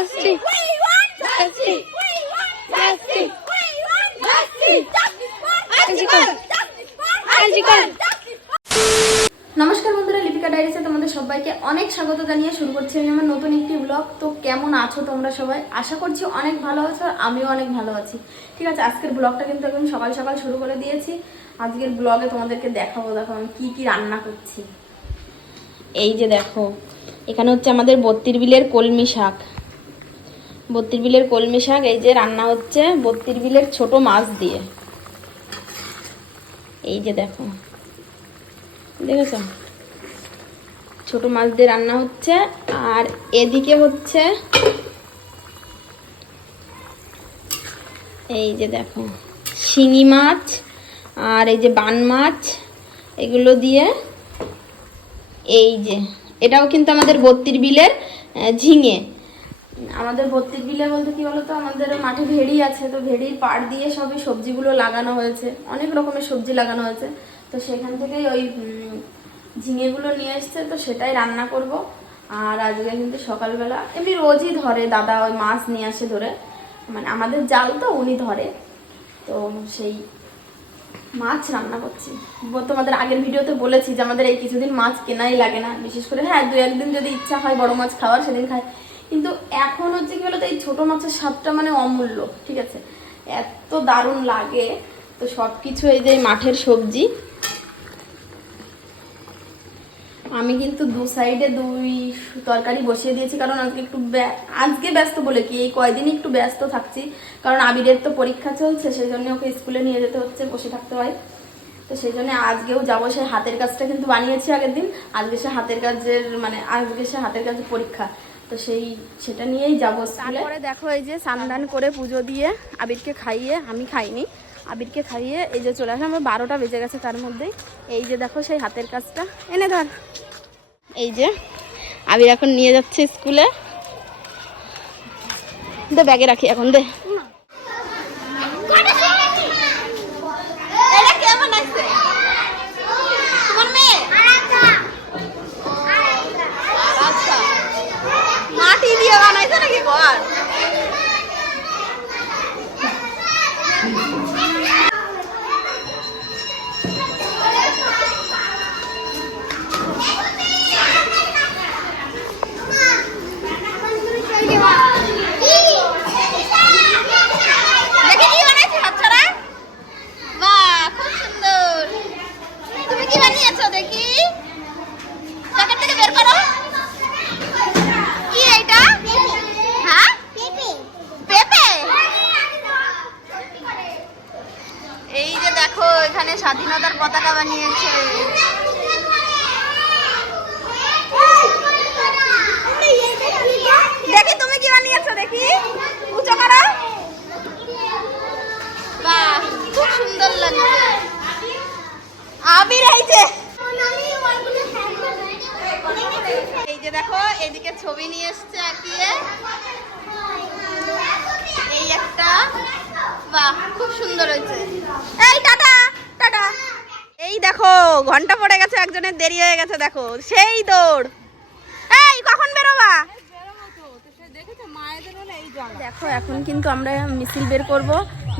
Justice. Justice. Justice. নমস্কার বন্ধুরা, লিপিকা ডায়েরিতে তোমাদের সবাইকে অনেক স্বাগত জানিয়ে শুরু করছি আমি আমার নতুন একটি ব্লগ। তো কেমন আছো তোমরা সবাই? আশা করছি অনেক ভালো আছো, আর আমিও অনেক ভালো আছি। ঠিক আছে, আজকের ব্লগটা কিন্তু একদম সকাল সকাল শুরু করে দিয়েছি। আজকের ব্লগে তোমাদেরকে দেখাবো আমি কি কি রান্না করছি। এই যে দেখো, এখানে হচ্ছে আমাদের 32 বিলের কলমি শাক। 32 বিলের কলমি শাক এই যে রান্না হচ্ছে 32 বিলের ছোট মাছ দিয়ে। এই যে দেখো, দেখেছ, ছোট মাছ দিয়ে রান্না হচ্ছে। আর এদিকে হচ্ছে এই যে দেখো শিঙি মাছ আর এই যে বান মাছ, এগুলো দিয়ে এই যে এটাও কিন্তু আমাদের 32 বিলের ঝিঙে। আমাদের 32 বিলে বলতে কি বলতো, আমাদের মাঠে ভেড়ি আছে, তো ভেড়ির পাড় দিয়ে সবই সবজিগুলো লাগানো হয়েছে, অনেক রকমের সবজি লাগানো হয়েছে। তো সেখান থেকেই ওই ঝিঙেগুলো নিয়ে এসছে, তো সেটাই রান্না করব। আর আজকে কিন্তু সকালবেলা এমনি রোজই ধরে দাদা, ওই মাছ নিয়ে আসে ধরে, মানে আমাদের জাল তো উনি ধরে, তো সেই মাছ রান্না করছি। তোমাদের আগের ভিডিওতে বলেছি যে আমাদের এই কিছুদিন মাছ কেনাই লাগে না, বিশেষ করে হ্যাঁ 2-1 দিন যদি ইচ্ছা হয় বড় মাছ খাওয়ার সেদিন খাই, কিন্তু এখন হচ্ছে কি বলতো, এই ছোট মাছের স্বাদটা মানে অমূল্য। ঠিক আছে, এত দারুণ লাগে। তো সব কিছু এই যে মাঠের সবজি, আমি কিন্তু দু সাইডে 2 তরকারি বসিয়ে দিয়েছি, কারণ আজকে ব্যস্ত বলে কি, এই কয়দিন একটু ব্যস্ত থাকছি, কারণ আবিরের তো পরীক্ষা চলছে, সেই জন্য ওকে স্কুলে নিয়ে যেতে হচ্ছে, বসে থাকতে হয়। তো সেই জন্য আজকেও যাবো। সেই হাতের কাজটা কিন্তু বানিয়েছি আগের দিন, আজকে সে হাতের কাজের আজকে সে হাতের কাজের পরীক্ষা, তো সেটা নিয়েই যাবো স্কুলে। তারপরে দেখো এই যে স্নান করে পুজো দিয়ে আবিরকে খাইয়ে, আমি খাইনি, আবিরকে খাইয়ে এই যে চলে আসলাম। আমার 12টা বেজে গেছে তার মধ্যেই। এই যে দেখো সেই হাতের কাজটা এনে ধর, এই যে আবির এখন নিয়ে যাচ্ছে স্কুলে। দে ব্যাগে রাখি এখন, দে। মাটি দিয়ে বানাইছে নাকি ঘর? এখানে স্বাধীনতার পতাকা বানিয়েছে। দেখি তুমি কি বানিয়েছো, দেখি উঁচু করো। বাহ, খুব সুন্দর লাগছে। আবির এই যে দেখো, এদিকে ছবি নিয়ে এসছে আঁকিয়ে, এই একটা। বাহ, খুব সুন্দর হয়েছে। এই টাটা টাটা। এই দেখো ঘন্টা পড়ে গেছে, একজনের দেরি হয়ে গেছে, দেখো সেই দৌড়। এই কখন বেরোবা? দেখো এখন কিন্তু আমরা মিছিল বের করব।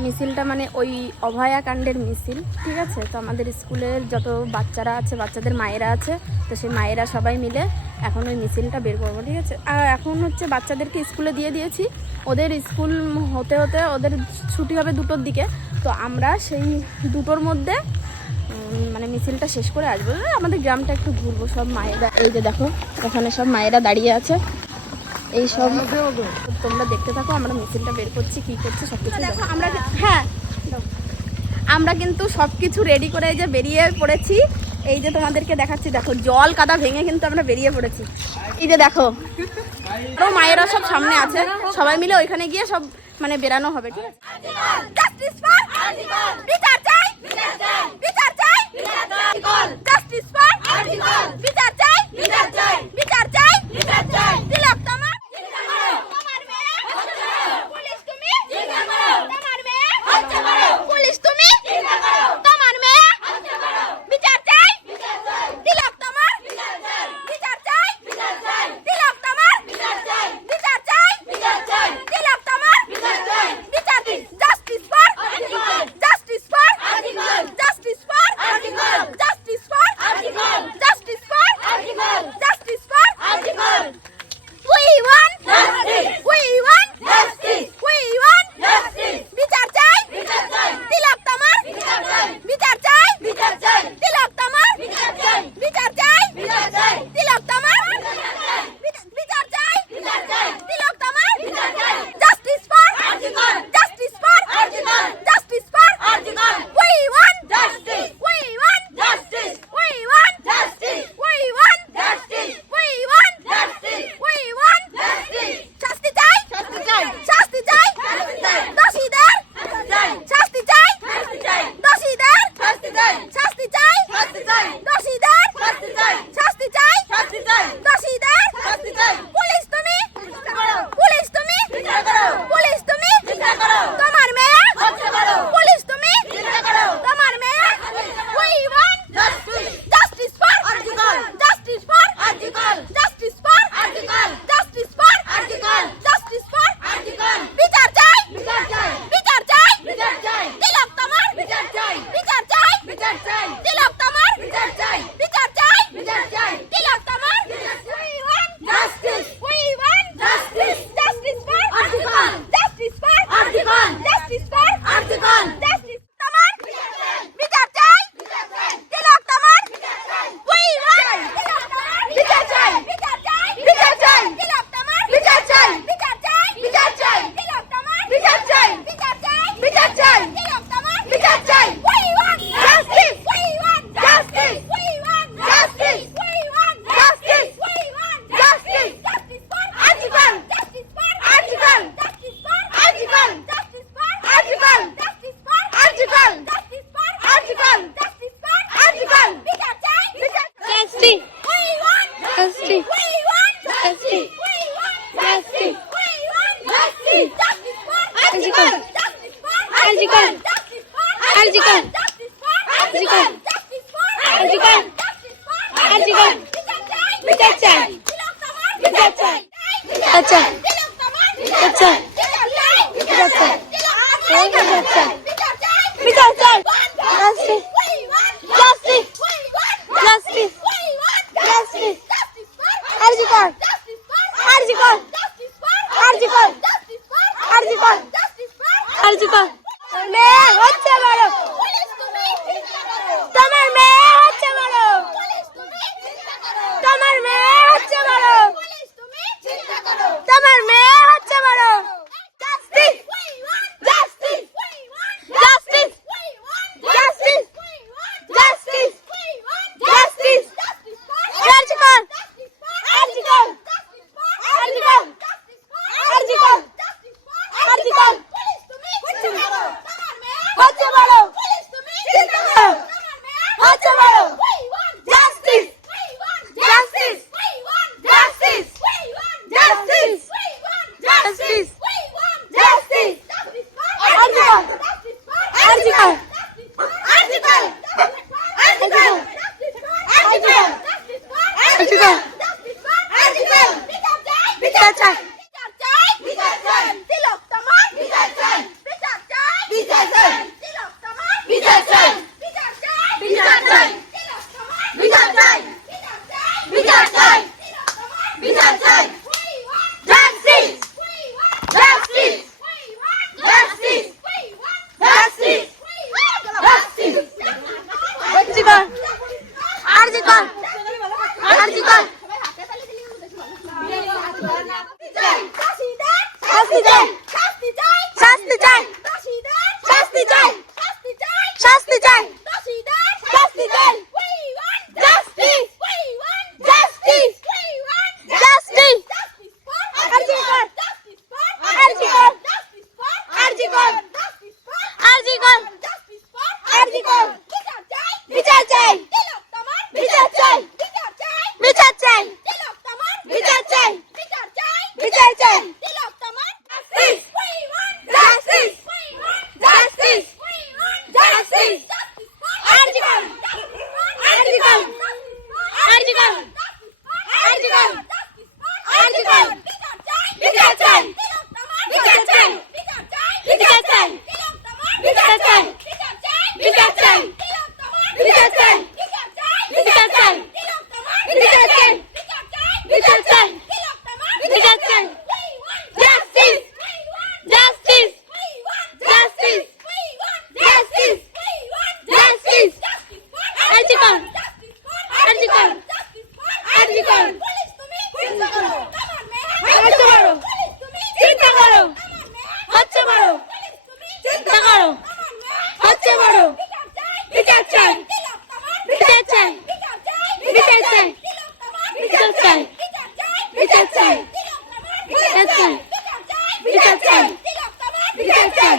মিছিলটা মানে ওই অভয়া কাণ্ডের মিছিল। ঠিক আছে, তো আমাদের স্কুলের যত বাচ্চারা আছে, বাচ্চাদের মায়েরা আছে, তো সেই মায়েরা সবাই মিলে এখন ওই মিছিলটা বের করবো। ঠিক আছে, আর এখন হচ্ছে বাচ্চাদেরকে স্কুলে দিয়ে দিয়েছি, ওদের স্কুল হতে হতে ওদের ছুটি হবে 2টোর দিকে। তো আমরা সেই 2টোর মধ্যে মানে মিছিলটা শেষ করে আসবো। আমাদের গ্রামটা একটু ঘুরবো সব মায়েরা। এই যে দেখো ওখানে সব মায়েরা দাঁড়িয়ে আছে, এই সব তোমরা দেখতে থাকো, আমরা মিছিলটা বের করছি, কি করছি সব কিছু দেখো। আমরা হ্যাঁ আমরা কিন্তু সব কিছু রেডি করে এই যে বেরিয়ে পড়েছি। এই যে তোমাদেরকে দেখাচ্ছি, দেখো জল কাদা ভেঙে কিন্তু আমরা বেরিয়ে পড়েছি। এই যে দেখো আরো মায়েরা সব সামনে আছে, সবাই মিলে ওইখানে গিয়ে সব মানে বেরানো হবে। ঠিক আছে, বিচার চাই, বিচার চাই, বিচার চাই, জাস্টিস ফর আর্টিকেল, বিচার চাই, বিচার চাই, বিচার চাই, বিচার চাই। তিলক তোমার তোমার মেয়ে হচ্ছে করো, পুলিশ তুমি জিজ্ঞাসা করো, তোমার মেয়ে হচ্ছে করো, পুলিশ তুমি জিজ্ঞাসা করো, তোমার মেয়ে হচ্ছে করো। বিচার চাই, বিচার চাই, তিলক তোমার বিচার চাই, বিচার চাই, বিচার চাই, তিলক তোমার বিচার চাই, বিচার চাই, বিচার আচ্ছা আচ্ছা আচ্ছা আচ্ছা বিচার চাই justice justice justice justice RG Kar RG Kar RG Kar RG Kar RG কর মেয়ে হচ্ছে বড় তোমার মেয়ে হচ্ছে বড় তোমার মেয়ে হচ্ছে বড় তোমার মেয়ে হচ্ছে বড় justice justice justice justice justice justice RG Kar RG Kar RG Kar RG Kar RG কর হচ্ছে বড় হচ্ছে বড় justice justice justice justice justice justice RG Kar RG Kar RG Kar RG Kar RG Kar RG Kar RG কর বিচার চাই বিচার চাই তিলক তোমার বিচার চাই বিচার চাই বিচার চাই তিলক তোমার বিচার চাই বিচার চাই বিচার চাই তিলক তোমার বিচার চাই বিচার চাই তিলক তোমার বিচার চাই justice justice justice justice justice RG Kar RG Kar RG কর শাস্তি চাই শাস্তি চাই শাস্তি চাই শাস্তি চাই শাস্তি চাই justice justice justice RG Kar RG Kar RG Kar RG Kar RG কর বিচার চাই বিচার চাই বিচার চাই বিচার চাই বিচার চাই justice justice justice RG Kar RG Kar RG Kar RG Kar RG কর বিচার চাই বিচার চাই বিচার চাই বিচার চাই বিচার চাই বিচার চাই বিচার চাই বিচার চাই বিচার চাই বিচার চাই justice justice justice justice justice RG Kar RG Kar RG কর হচ্ছে বড় চিন্তা করো হচ্ছে বড় চিন্তা করো হচ্ছে বড় বিচার চাই বিচার চাই বিচার চাই বিচার চাই বিচার চাই বিচার চাই বিচার চাই বিচার চাই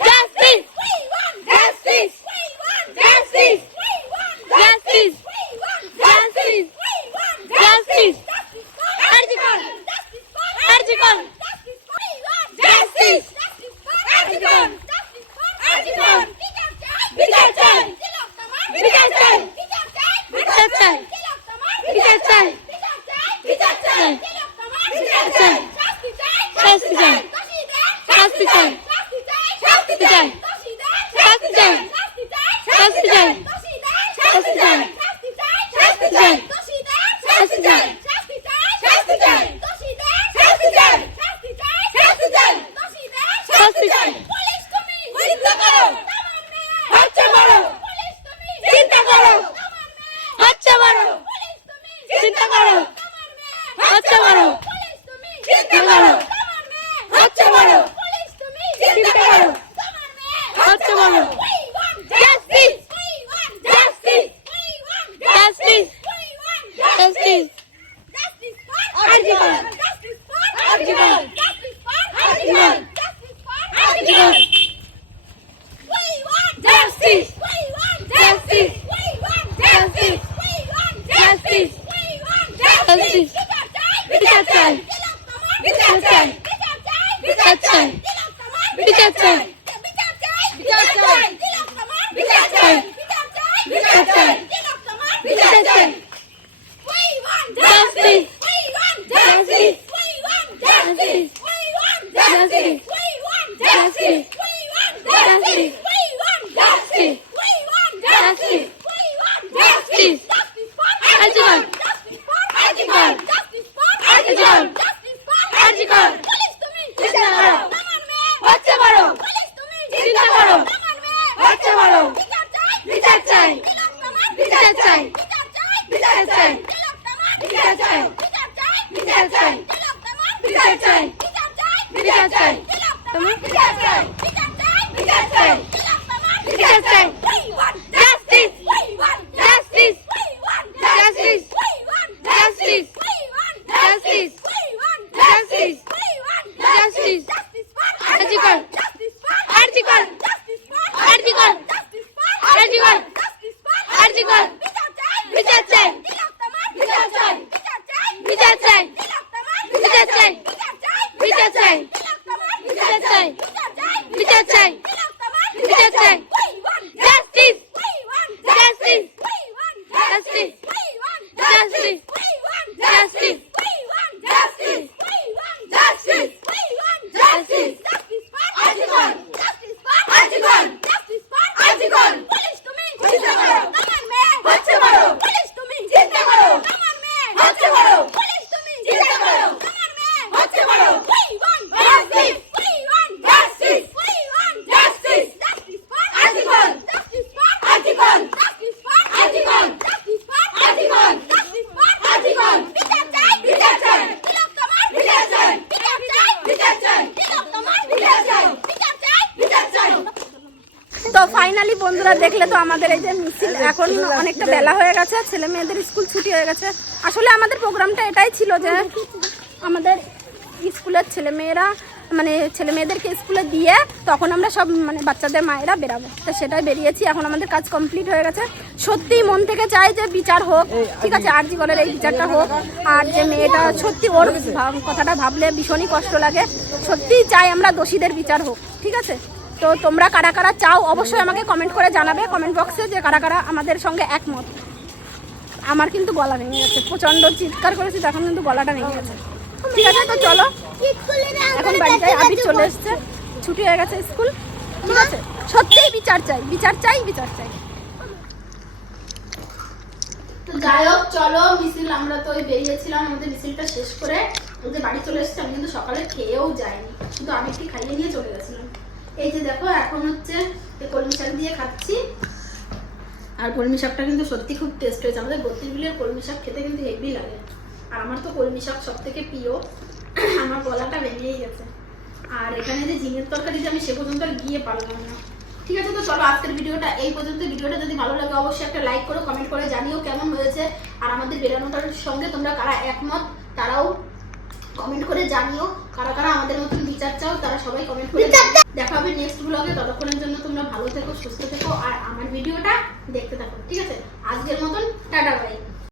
justice justice justice justice justice justice RG Kar RG কর জাস্টিস আরজি কর আরজি কর বিচার চাই বিচার চাই বিচার চাই বিচার চাই বিচার চাই বিচার চাই শাস্তি চাই শাস্তি চাই শাস্তি চাই শাস্তি চাই শাস্তি চাই শাস্তি চাই শাস্তি চাই শাস্তি চাই শাস্তি চাই শাস্তি চাই শাস্তি চাই শাস্তি চাই চিন্তা করো হচ্ছে বড় চিন্তা করো হচ্ছে বড় চিন্তা করো হচ্ছে বড় চিন্তা করো হচ্ছে বড় চিন্তা করো হচ্ছে বড় justice justice justice justice RG Kar RG Kar RG Kar RG কর justice justice justice justice justice বিচার চাই বিচার চাই বিচার চাই বিচার চাই বিচার চাই বিচার চাই বিচার চাই বিচার চাই জাস্টিস জাস্টিস বিচার চাই বিচার চাই তোমার বিচার চাই বিচার চাই বিচার চাই justice justice justice justice justice justice justice RG Kar RG Kar RG Kar RG Kar RG Kar বিচার চাই বিচার চাই বিচার চাই বিচার চাই বিচার চাই বিচার চাই বিচার চাই বিচার চাই justice justice justice justice justice justice justice justice RG Kar RG Kar RG Kar police তুমি চিন্তা করো আমার মেয়ে হচ্ছে বড় পুলিশ তুমি চিন্তা করো আমার মেয়ে হচ্ছে বড় পুলিশ তুমি চিন্তা করো আমার মেয়ে হচ্ছে বড় we want justice we want justice we want justice justice for article justice for article justice for article justice for article justice for article বিচার চাই তিলক তোমার বিচার চাই বিচার চাই তিলক তোমার বিচার চাই বিচার চাই তো ফাইনালি বন্ধুরা দেখলে তো আমাদের এই যে মিছিল, এখন অনেকটা বেলা হয়ে গেছে, ছেলে মেয়েদের স্কুল ছুটি হয়ে গেছে। আসলে আমাদের প্রোগ্রামটা এটাই ছিল যে আমাদের স্কুলের ছেলেমেয়েরা মানে ছেলে মেয়েদেরকে স্কুলে দিয়ে তখন আমরা সব মানে বাচ্চাদের মায়েরা বেরাবো, তো সেটাই বেরিয়েছি। এখন আমাদের কাজ কমপ্লিট হয়ে গেছে। সত্যিই মন থেকে চাই যে বিচার হোক, ঠিক আছে, আরজি কলের এই বিচারটা হোক। আর যে মেয়েটা সত্যি ওর কথাটা ভাবলে ভীষণই কষ্ট লাগে। সত্যিই চাই আমরা দোষীদের বিচার হোক, ঠিক আছে। তো তোমরা কারা কারা চাও অবশ্যই আমাকে কমেন্ট করে জানাবে কমেন্ট বক্সে যে কারা কারা আমাদের সঙ্গে একমত। আমার কিন্তু গলা ভেঙে গেছে, প্রচণ্ড চিৎকার করেছি, তখন কিন্তু গলাটা ভেঙে গেছে। ঠিক আছে, তো চলো এখন বাড়ি যাই। আবির চলে এসছে, ছুটি হয়ে গেছে স্কুল, ঠিক আছে। সত্যিই বিচার চাই বিচার চাই বিচার চাই। তো যাই হোক, চলো মিছিল, আমরা তো ওই বেরিয়েছিলাম, আমাদের মিছিলটা শেষ করে ওই যে বাড়ি চলে এসেছি। আমি কিন্তু সকালে খেয়েও যাইনি, কিন্তু আমি একটু খাইয়ে নিয়ে চলে গেছিলাম। এই যে দেখো এখন হচ্ছে কলমি শাক দিয়ে খাচ্ছি। আর কলমি শাকটা কিন্তু সত্যি খুব টেস্ট হয়েছে। আমাদের গতির বিলের কলমি শাক খেতে কিন্তু হেভি লাগে। আর আমার তো কলমি শাক সব থেকে প্রিয়। আমার গলাটা ভেঙেই গেছে। আর এখানে যে ঝিঙের তরকারি যে আমি সে পর্যন্ত আর গিয়ে পারলাম না। ঠিক আছে, তো চলো আজকের ভিডিওটা এই পর্যন্ত। ভিডিওটা যদি ভালো লাগে অবশ্যই একটা লাইক করো, কমেন্ট করে জানিও কেমন হয়েছে। আর আমাদের বেরানোটার সঙ্গে তোমরা কারা একমত তারাও কমেন্ট করে জানিও। কারা কারা আমাদের মতন বিচার চাও তারা সবাই কমেন্ট করে দেখা হবে নেক্সট ব্লগে। ততক্ষণের জন্য তোমরা ভালো থেকো, সুস্থ থেকো, আর আমার ভিডিওটা দেখতে থাকো, ঠিক আছে। আজকের মতন টাটা বাই।